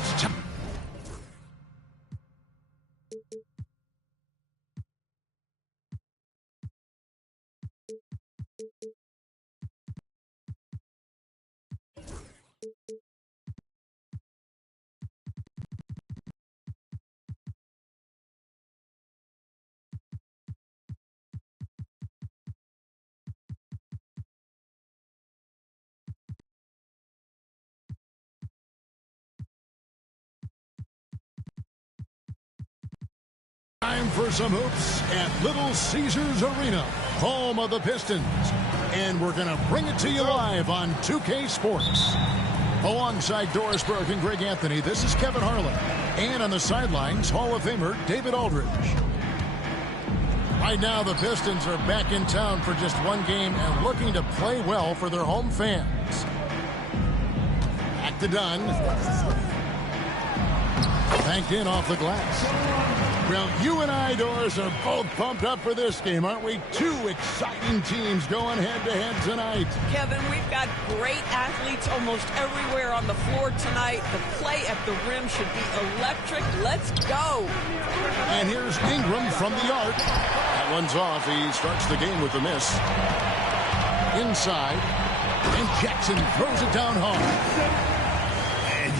It's time. Time for some hoops at Little Caesars Arena, home of the Pistons. And we're going to bring it to you live on 2K Sports. Alongside Doris Burke and Greg Anthony, this is Kevin Harlan. And on the sidelines, Hall of Famer David Aldridge. Right now, the Pistons are back in town for just one game and looking to play well for their home fans. Back to Dunn. Banked in off the glass. Well, you and I, Doris, are both pumped up for this game, aren't we? Two exciting teams going head-to-head tonight. Kevin, we've got great athletes almost everywhere on the floor tonight. The play at the rim should be electric. Let's go. And here's Ingram from the arc. That one's off. He starts the game with a miss. Inside. And Jackson throws it down hard.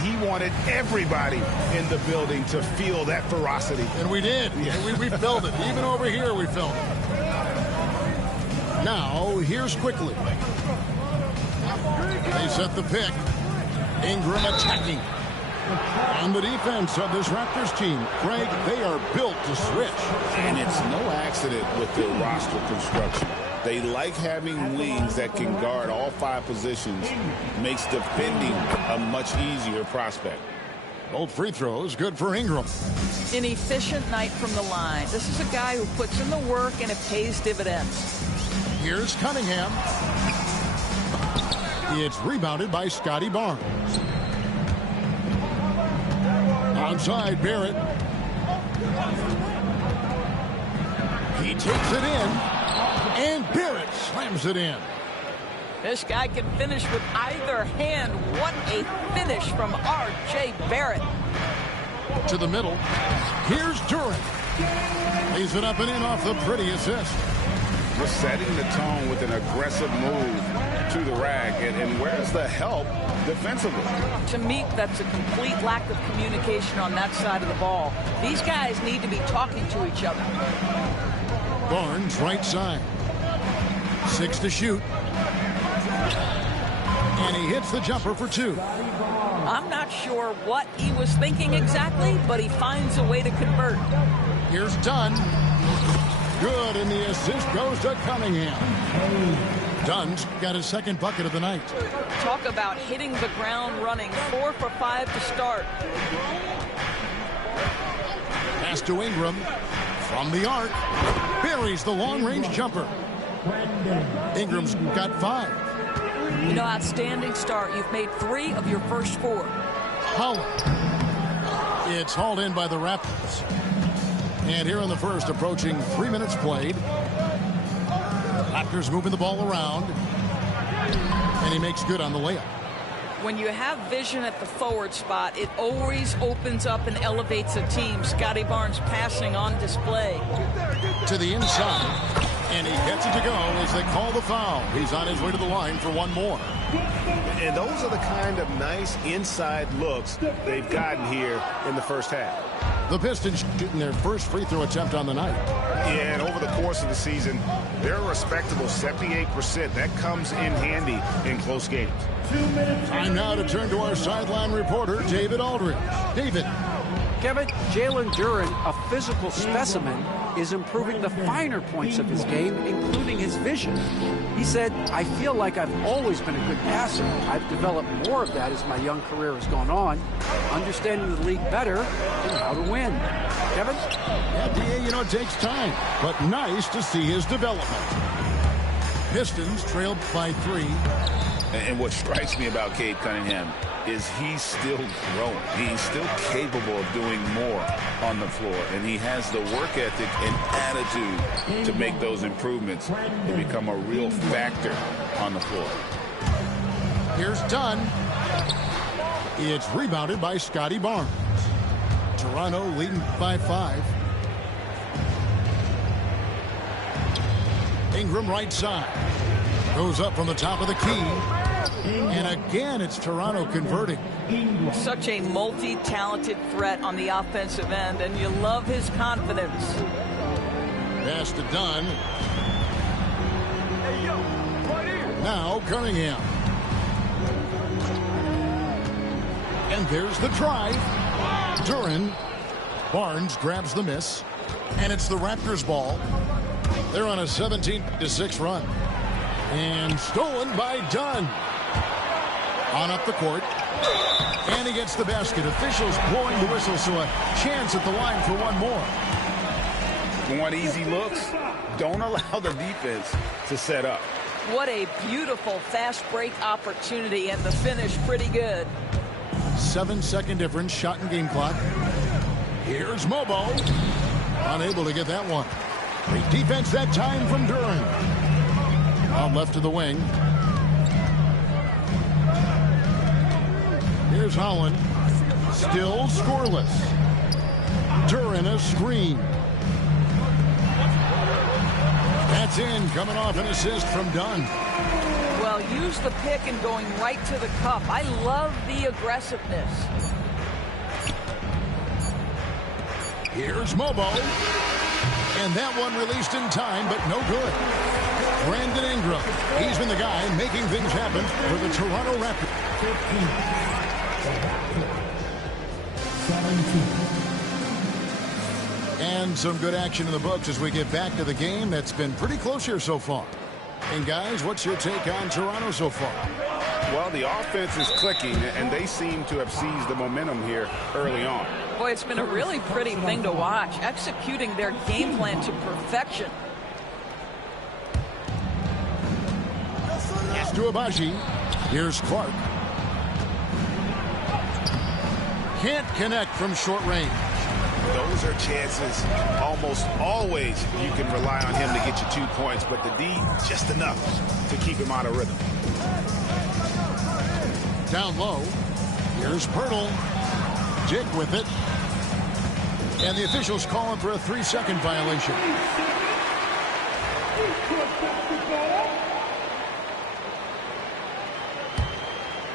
He wanted everybody in the building to feel that ferocity. And we did. Yeah. We felt it. Even over here, we felt it. Now, here's quickly. They set the pick. Ingram attacking. On the defense of this Raptors team, Greg, they are built to switch. And it's no accident with their roster construction. They like having wings that can guard all 5 positions. Makes defending a much easier prospect. Both free throws good for Ingram. An efficient night from the line. This is a guy who puts in the work and it pays dividends. Here's Cunningham. It's rebounded by Scotty Barnes. Outside Barrett. He takes it in. And Barrett slams it in. This guy can finish with either hand. What a finish from R.J. Barrett. To the middle. Here's Durant. Lays it up and in off the pretty assist. We're setting the tone with an aggressive move to the rack. And where's the help defensively? To me, that's a complete lack of communication on that side of the ball. These guys need to be talking to each other. Barnes right side. 6 to shoot. And he hits the jumper for 2. I'm not sure what he was thinking exactly, but he finds a way to convert. Here's Dunn. Good, and the assist goes to Cunningham. Dunn's got his second bucket of the night. Talk about hitting the ground running. 4 for 5 to start. Pass to Ingram. From the arc. Buries the long-range jumper. Ingram's got 5. You know, outstanding start. You've made 3 of your first 4. Holland. It's hauled in by the Raptors. And here in the first, approaching 3 minutes played. Raptors moving the ball around. And he makes good on the layup. When you have vision at the forward spot, it always opens up and elevates a team. Scotty Barnes passing on display. To the inside. And he gets it to go as they call the foul. He's on his way to the line for one more. And those are the kind of nice inside looks they've gotten here in the first half. The Pistons shooting their first free throw attempt on the night. Yeah, and over the course of the season, they're a respectable 78%. That comes in handy in close games. Time now to turn to our sideline reporter, David Aldridge. David. Kevin, Jalen Duren, a physical specimen, is improving the finer points of his game, including his vision. He said, I feel like I've always been a good passer. I've developed more of that as my young career has gone on, understanding the league better and how to win. Kevin? Yeah, DA, you know, it takes time, but nice to see his development. Pistons trailed by 3. And what strikes me about Cade Cunningham is he's still growing. He's still capable of doing more on the floor. And he has the work ethic and attitude to make those improvements and become a real factor on the floor. Here's Dunn. It's rebounded by Scotty Barnes. Toronto leading by 5. Ingram right side. Goes up from the top of the key. And again, it's Toronto converting. Such a multi-talented threat on the offensive end, and you love his confidence. Pass to Dunn. Now Cunningham. And there's the drive. Duren. Barnes grabs the miss. And it's the Raptors ball. They're on a 17-6 run. And stolen by Dunn. On up the court. And he gets the basket. Officials blowing the whistle, so a chance at the line for one more. Want easy looks? Don't allow the defense to set up. What a beautiful fast break opportunity, and the finish pretty good. 7-second difference, shot and game clock. Here's Mobo. Unable to get that one. Great defense that time from Duren. On left to the wing. Here's Holland. Still scoreless. Duren a screen. That's in, coming off an assist from Dunn. Well, use the pick and going right to the cup. I love the aggressiveness. Here's Mobo. And that one released in time, but no good. Brandon Ingram. He's been the guy making things happen for the Toronto Raptors. 17. And some good action in the books as we get back to the game that's been pretty close here so far. And guys, what's your take on Toronto so far? Well, the offense is clicking, and they seem to have seized the momentum here early on. Boy, it's been a really pretty thing to watch, executing their game plan to perfection. Pass to Abaji. Here's Clark. Can't connect from short range. Those are chances almost always you can rely on him to get you 2 points, but the D just enough to keep him out of rhythm. Down low. Here's Pirtle. Dick with it. And the officials calling for a 3-second violation.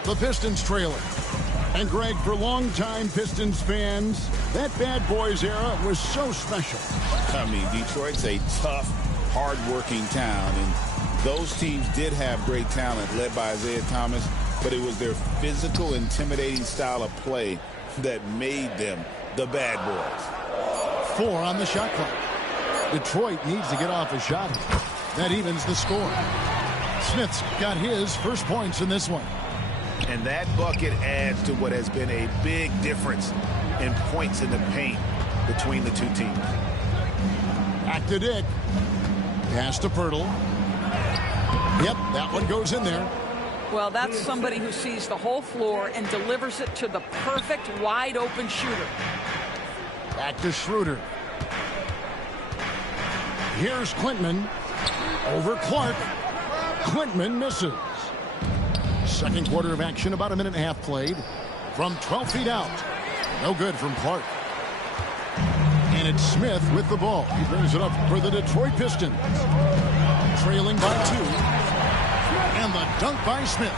The Pistons trailing. And Greg, for longtime Pistons fans, that Bad Boys era was so special. I mean, Detroit's a tough, hard-working town, and those teams did have great talent led by Isaiah Thomas, but it was their physical, intimidating style of play that made them the Bad Boys. 4 on the shot clock. Detroit needs to get off a shot. That evens the score. Smith's got his first points in this one. And that bucket adds to what has been a big difference in points in the paint between the two teams. Back to Dick. Pass to Pirtle. Yep, that one goes in there. Well, that's somebody who sees the whole floor and delivers it to the perfect wide-open shooter. Back to Schroeder. Here's Quintman. Over Clark. Quintman misses. Second quarter of action, about a minute and a half played. From 12 feet out. No good from Clark. And it's Smith with the ball. He brings it up for the Detroit Pistons. Trailing by 2. And the dunk by Smith.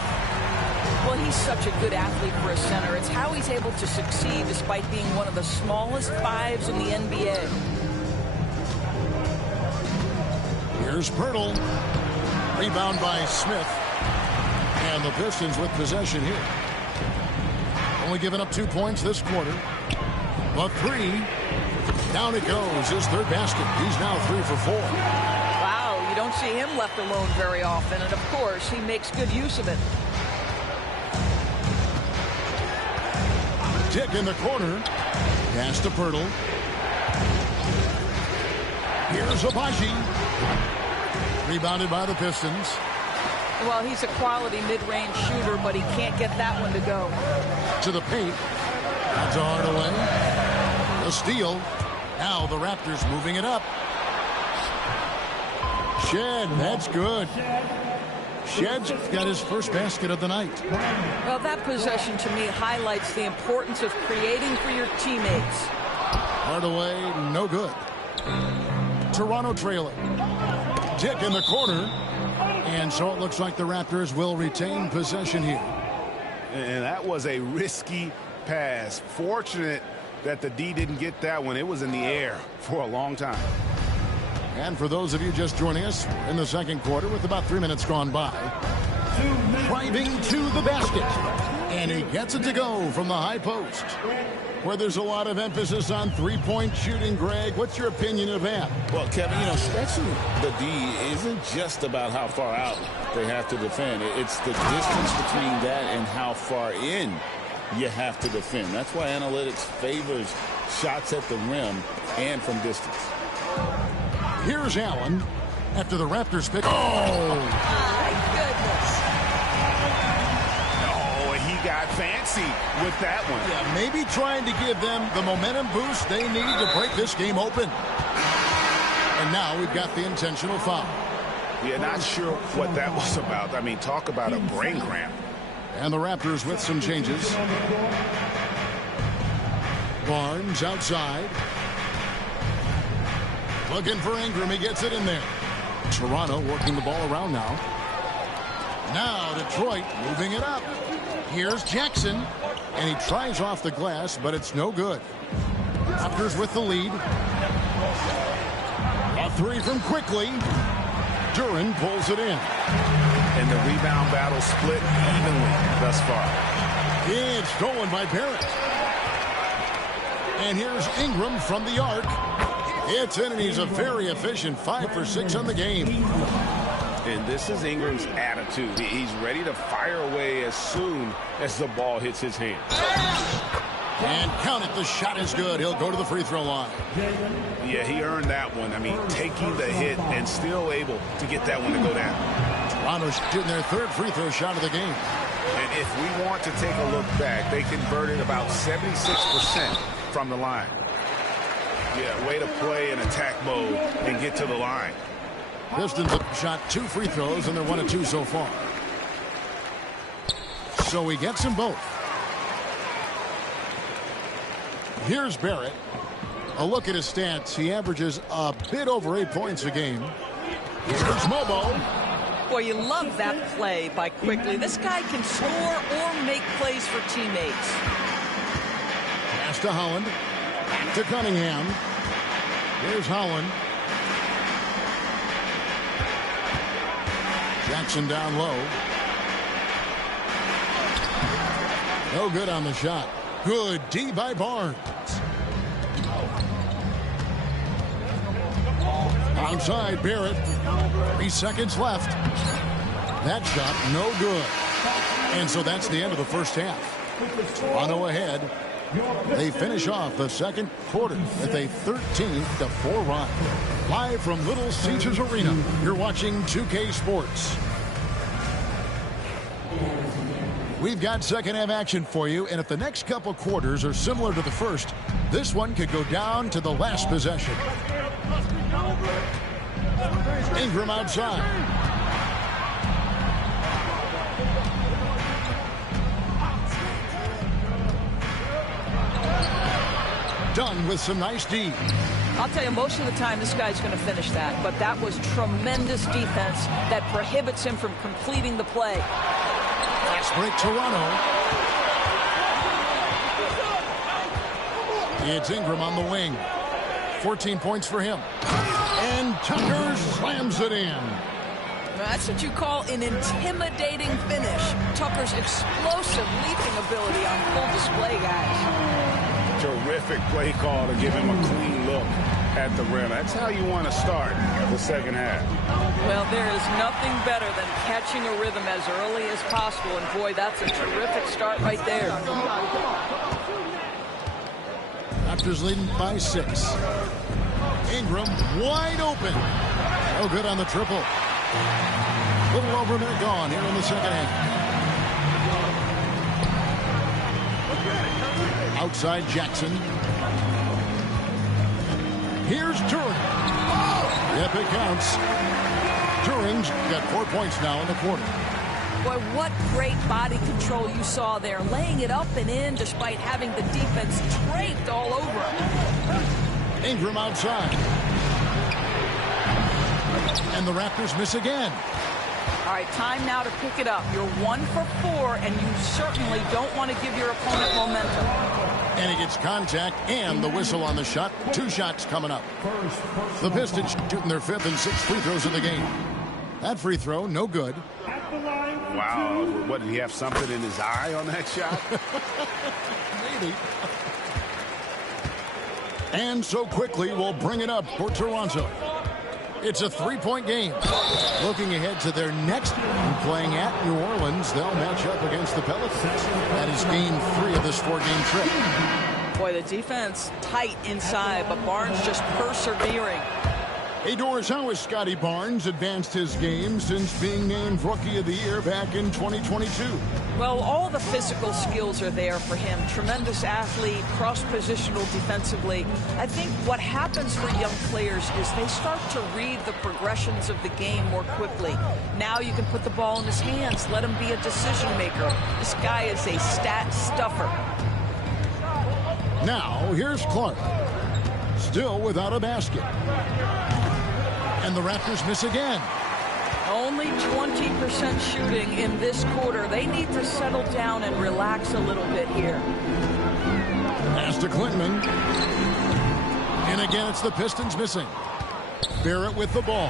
Well, he's such a good athlete for a center. It's how he's able to succeed despite being one of the smallest 5s in the NBA. Here's Pirtle. Rebound by Smith. And the Pistons with possession here. Only giving up 2 points this quarter. But 3. Down it goes. His third basket. He's now 3 for 4. Wow, you don't see him left alone very often. And, of course, he makes good use of it. Dick in the corner. Pass to Pirtle. Here's Abaji. Rebounded by the Pistons. Well, he's a quality mid-range shooter, but he can't get that one to go. To the paint. That's Hardaway. A steal. Now the Raptors moving it up. Shed, that's good. Shed's got his first basket of the night. Well, that possession to me highlights the importance of creating for your teammates. Hardaway, no good. Toronto trailing. Dick in the corner. And so it looks like the Raptors will retain possession here. And that was a risky pass. Fortunate that the D didn't get that one. It was in the air for a long time. And for those of you just joining us, we're in the second quarter with about 3 minutes gone by. Driving to the basket. And he gets it to go from the high post. Where there's a lot of emphasis on three-point shooting, Greg. What's your opinion of that? Well, Kevin, stretching the D isn't just about how far out they have to defend. It's the distance between that and how far in you have to defend. That's why analytics favors shots at the rim and from distance. Here's Allen after the Raptors pick. Oh, my goodness. Got fancy with that one. Yeah, maybe trying to give them the momentum boost they need to break this game open. And now we've got the intentional foul. Yeah, not sure what that was about. I mean, talk about a brain cramp. And the Raptors with some changes. Barnes outside. Looking for Ingram. He gets it in there. Toronto working the ball around now. Now Detroit moving it up. Here's Jackson, and he tries off the glass, but it's no good. Raptors with the lead. A three from quickly. Duran pulls it in. And the rebound battle split evenly thus far. It's stolen by Barrett. And here's Ingram from the arc. It's in, and he's a very efficient 5 for 6 on the game. And this is Ingram's attitude. He's ready to fire away as soon as the ball hits his hand. And count it, the shot is good. He'll go to the free throw line. Yeah, he earned that one. I mean, taking the hit and still able to get that one to go down. Toronto's shooting their third free throw shot of the game. And if we want to take a look back, they converted about 76% from the line. Yeah, way to play in attack mode and get to the line. Pistons have shot 2 free throws, and they're 1 of 2 so far. So he gets them both. Here's Barrett. A look at his stats. He averages a bit over 8 points a game. Here's Mobo. Boy, you love that play by Quickly. This guy can score or make plays for teammates. Pass to Holland. To Cunningham. Here's Holland. Jackson down low. No good on the shot. Good D by Barnes. Outside Barrett. 3 seconds left. That shot no good. And so that's the end of the first half. Toronto ahead. They finish off the second quarter with a 13-4 run. Live from Little Caesars Arena, you're watching 2K Sports. We've got second half action for you, and if the next couple quarters are similar to the first, this one could go down to the last possession. Ingram outside. Done with some nice D. I'll tell you, most of the time this guy's going to finish that, but that was tremendous defense that prohibits him from completing the play. Fast break, Toronto. It's Ingram on the wing. 14 points for him. And Tucker slams it in. That's what you call an intimidating finish. Tucker's explosive leaping ability on full display, guys. Terrific play call to give him a clean look at the rim. That's how you want to start the second half. Well, there is nothing better than catching a rhythm as early as possible. And, boy, that's a terrific start right there. Raptors leading by 6. Ingram wide open. No good on the triple. A little over a minute gone here in the second half. Outside Jackson. Here's Duran. Yep, it counts. Turing's got 4 points now in the quarter. Boy, what great body control you saw there, laying it up and in despite having the defense draped all over him. Ingram outside. And the Raptors miss again. All right, time now to pick it up. You're 1 for 4, and you certainly don't want to give your opponent momentum. And he gets contact and the whistle on the shot. 2 shots coming up. The Pistons shooting their 5th and 6th free throws of the game. That free throw, no good. Wow, what, did he have something in his eye on that shot? Maybe. And so quickly, we'll bring it up for Toronto. It's a 3-point game. Looking ahead to their next game, playing at New Orleans, they'll match up against the Pelicans. That is game 3 of this 4-game trip. Boy, the defense tight inside, but Barnes just persevering. Hey, Doris, how has Scotty Barnes advanced his game since being named Rookie of the Year back in 2022? Well, all the physical skills are there for him. Tremendous athlete, cross-positional defensively. I think what happens for young players is they start to read the progressions of the game more quickly. Now you can put the ball in his hands, let him be a decision maker. This guy is a stat stuffer. Now, here's Clark. Still without a basket. And the Raptors miss again. Only 20% shooting in this quarter. They need to settle down and relax a little bit here. Pass to Clinton. And again, it's the Pistons missing. Barrett with the ball.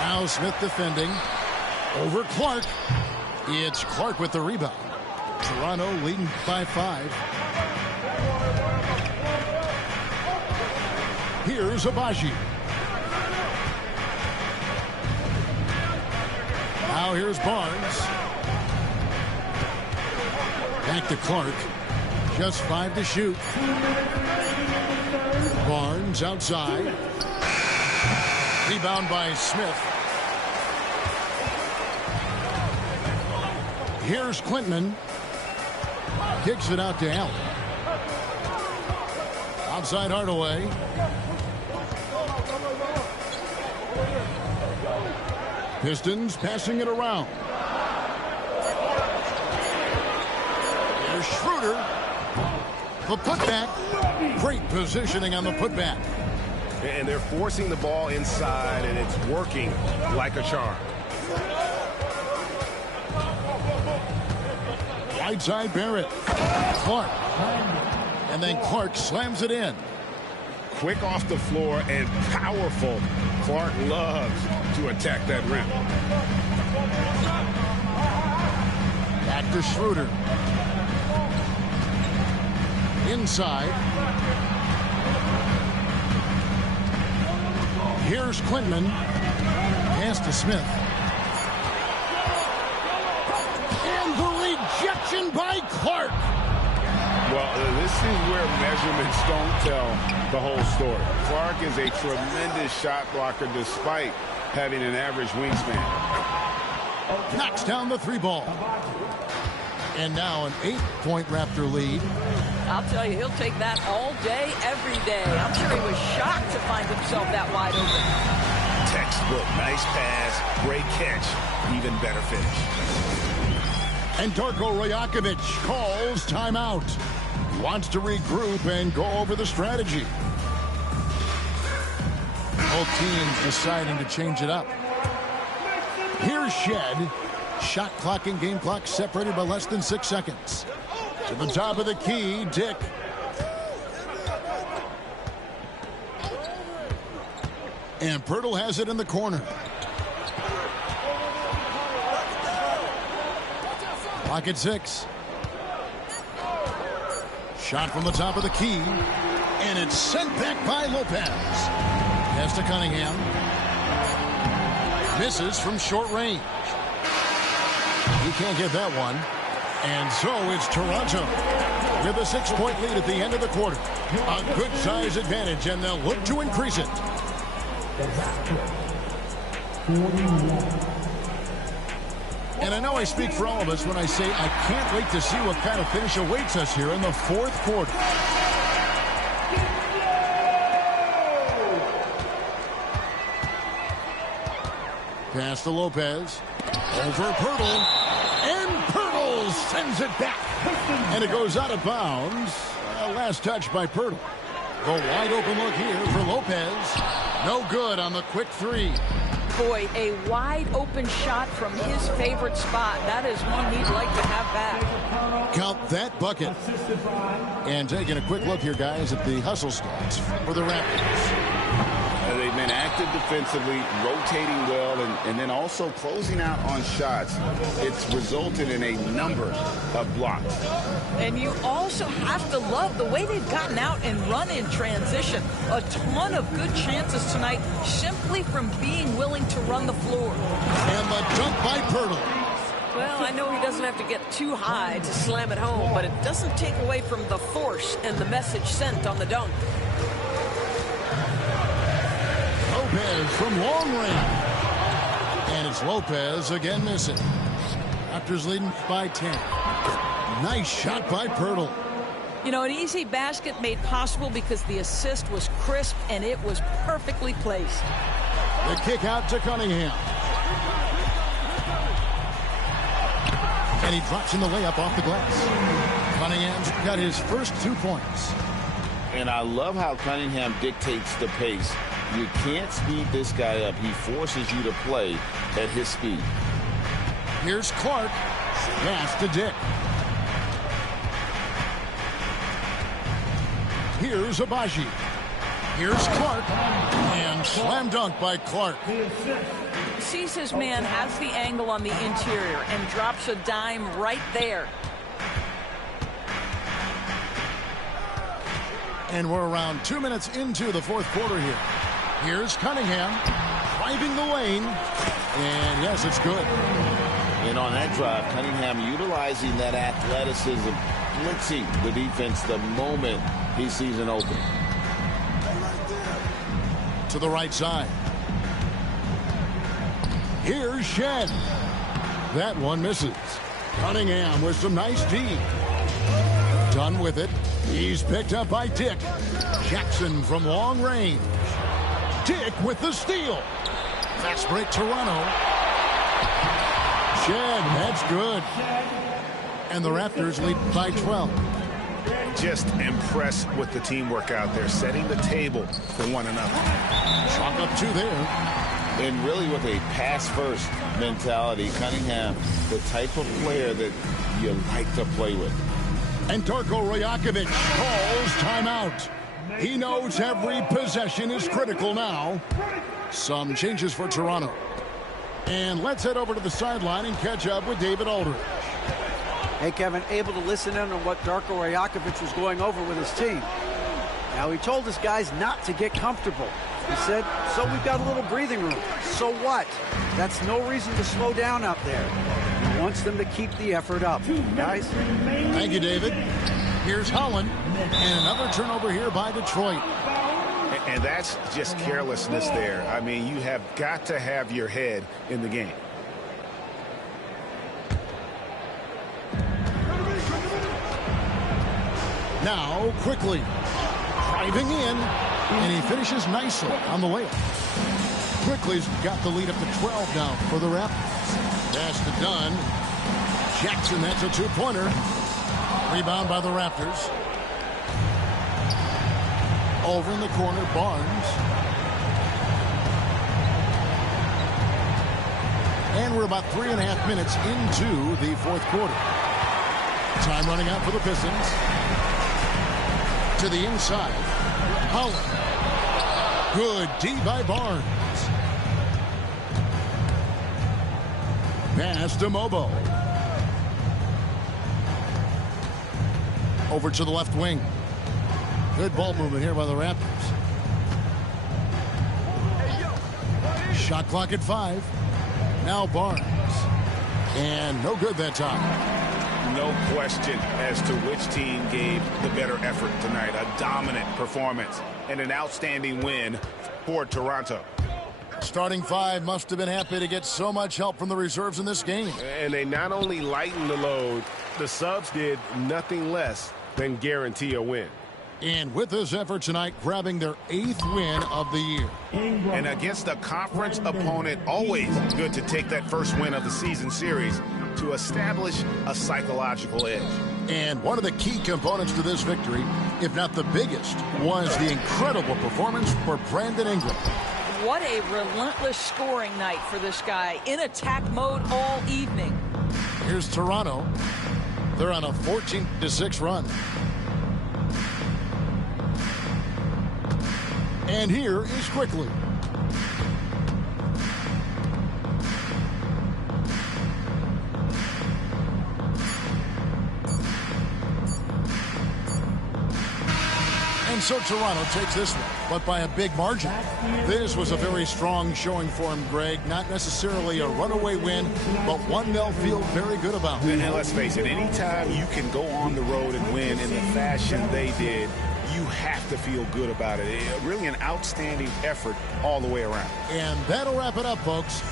Now Smith defending. Over Clark. It's Clark with the rebound. Toronto leading by 5. Here's Abaji. Now here's Barnes. Back to Clark. Just 5 to shoot. Barnes outside. Rebound by Smith. Here's Clinton. Kicks it out to Allen. Outside Hardaway. Pistons passing it around. Here's Schroeder. The putback. Great positioning on the putback. And they're forcing the ball inside, and it's working like a charm. Right side Barrett. Clark. And then Clark slams it in. Quick off the floor and powerful. Clark loves to attack that rim. Back to Schroeder. Inside. Here's Clinton. Pass to Smith. And the rejection by Clark. Well, this is where measurements don't tell the whole story. Clark is a tremendous shot blocker despite having an average wingspan. Knocks down the 3 ball. And now an 8-point Raptor lead. I'll tell you, he'll take that all day, every day. I'm sure he was shocked to find himself that wide open. Textbook, nice pass, great catch, even better finish. And Darko Rajakovic calls timeout. Wants to regroup and go over the strategy. Both teams deciding to change it up. Here's Shed. Shot clock and game clock separated by less than 6 seconds. To the top of the key, Dick. And Pirtle has it in the corner. Clock at 6. Shot from the top of the key. And it's sent back by Lopez. Pass to Cunningham. Misses from short range. He can't get that one. And so it's Toronto with a 6-point lead at the end of the quarter. A good size advantage, and they'll look to increase it. And I know I speak for all of us when I say I can't wait to see what kind of finish awaits us here in the 4th quarter. Pass to Lopez. Over Pirtle. And Pirtle sends it back. And it goes out of bounds. Last touch by Pirtle. The wide open look here for Lopez. No good on the quick three. Boy, a wide open shot from his favorite spot. That is one he'd like to have back. Count that bucket. And taking a quick look here, guys, at the hustle stats for the Raptors. They've been active defensively, rotating well, and then also closing out on shots. It's resulted in a number of blocks. And you also have to love the way they've gotten out and run in transition. A ton of good chances tonight simply from being willing to run the floor. And the dunk by Pirtle. Well, I know he doesn't have to get too high to slam it home, but it doesn't take away from the force and the message sent on the dunk. Lopez from long range. And it's Lopez again missing. Raptors leading by 10. Nice shot by Pirtle. You know, an easy basket made possible because the assist was crisp and it was perfectly placed. The kick out to Cunningham. And he drops in the layup off the glass. Cunningham's got his first 2 points. And I love how Cunningham dictates the pace. You can't speed this guy up. He forces you to play at his speed. Here's Clark. Pass to Dick. Here's Abaji. Here's Clark. And slam dunk by Clark. Sees his man, has the angle on the interior, and drops a dime right there. And we're around 2 minutes into the fourth quarter here. Here's Cunningham driving the lane. And yes, it's good. And on that drive, Cunningham utilizing that athleticism, blitzing the defense the moment he sees an opening. To the right side. Here's Shed. That one misses. Cunningham with some nice D. Done with it. He's picked up by Dick. Jackson from long range. Dick with the steal. Fast break Toronto. Shed, that's good. And the Raptors lead by 12. Just impressed with the teamwork out there, setting the table for one another. Chalk up 2 there. And really with a pass-first mentality, Cunningham, the type of player that you like to play with. And Darko Rajakovic calls timeout. He knows every possession is critical now. Some changes for Toronto. And let's head over to the sideline and catch up with David Aldridge. Hey, Kevin, able to listen in on what Darko Rajakovic was going over with his team. Now, he told his guys not to get comfortable. He said, so we've got a little breathing room. So what? That's no reason to slow down out there. He wants them to keep the effort up. Guys? Thank you, David. Here's Holland. And another turnover here by Detroit. And that's just carelessness there. I mean, you have got to have your head in the game. Now, quickly. Driving in. And he finishes nicely on the layup. Quickly's got the lead up to 12 now for the Raptors. Pass to Dunn. Jackson, that's a 2-pointer. Rebound by the Raptors. Over in the corner, Barnes. And we're about 3.5 minutes into the fourth quarter. Time running out for the Pistons. To the inside. Holland. Good D by Barnes. Pass to Mobo. Over to the left wing. Good ball movement here by the Raptors. Shot clock at 5. Now Barnes. And no good that time. No question as to which team gave the better effort tonight. A dominant performance and an outstanding win for Toronto. Starting 5 must have been happy to get so much help from the reserves in this game. And they not only lightened the load, the subs did nothing less than guarantee a win. And with this effort tonight, grabbing their 8th win of the year. And against a conference opponent, always good to take that first win of the season series to establish a psychological edge. And one of the key components to this victory, if not the biggest, was the incredible performance for Brandon Ingram. What a relentless scoring night for this guy, in attack mode all evening. Here's Toronto. They're on a 14-6 run. And here is Quickly. And so Toronto takes this one, but by a big margin. This was a very strong showing for him, Greg. Not necessarily a runaway win, but one they'll feel very good about. And let's face it, anytime you can go on the road and win in the fashion they did, you have to feel good about it. Really an outstanding effort all the way around. And that'll wrap it up, folks.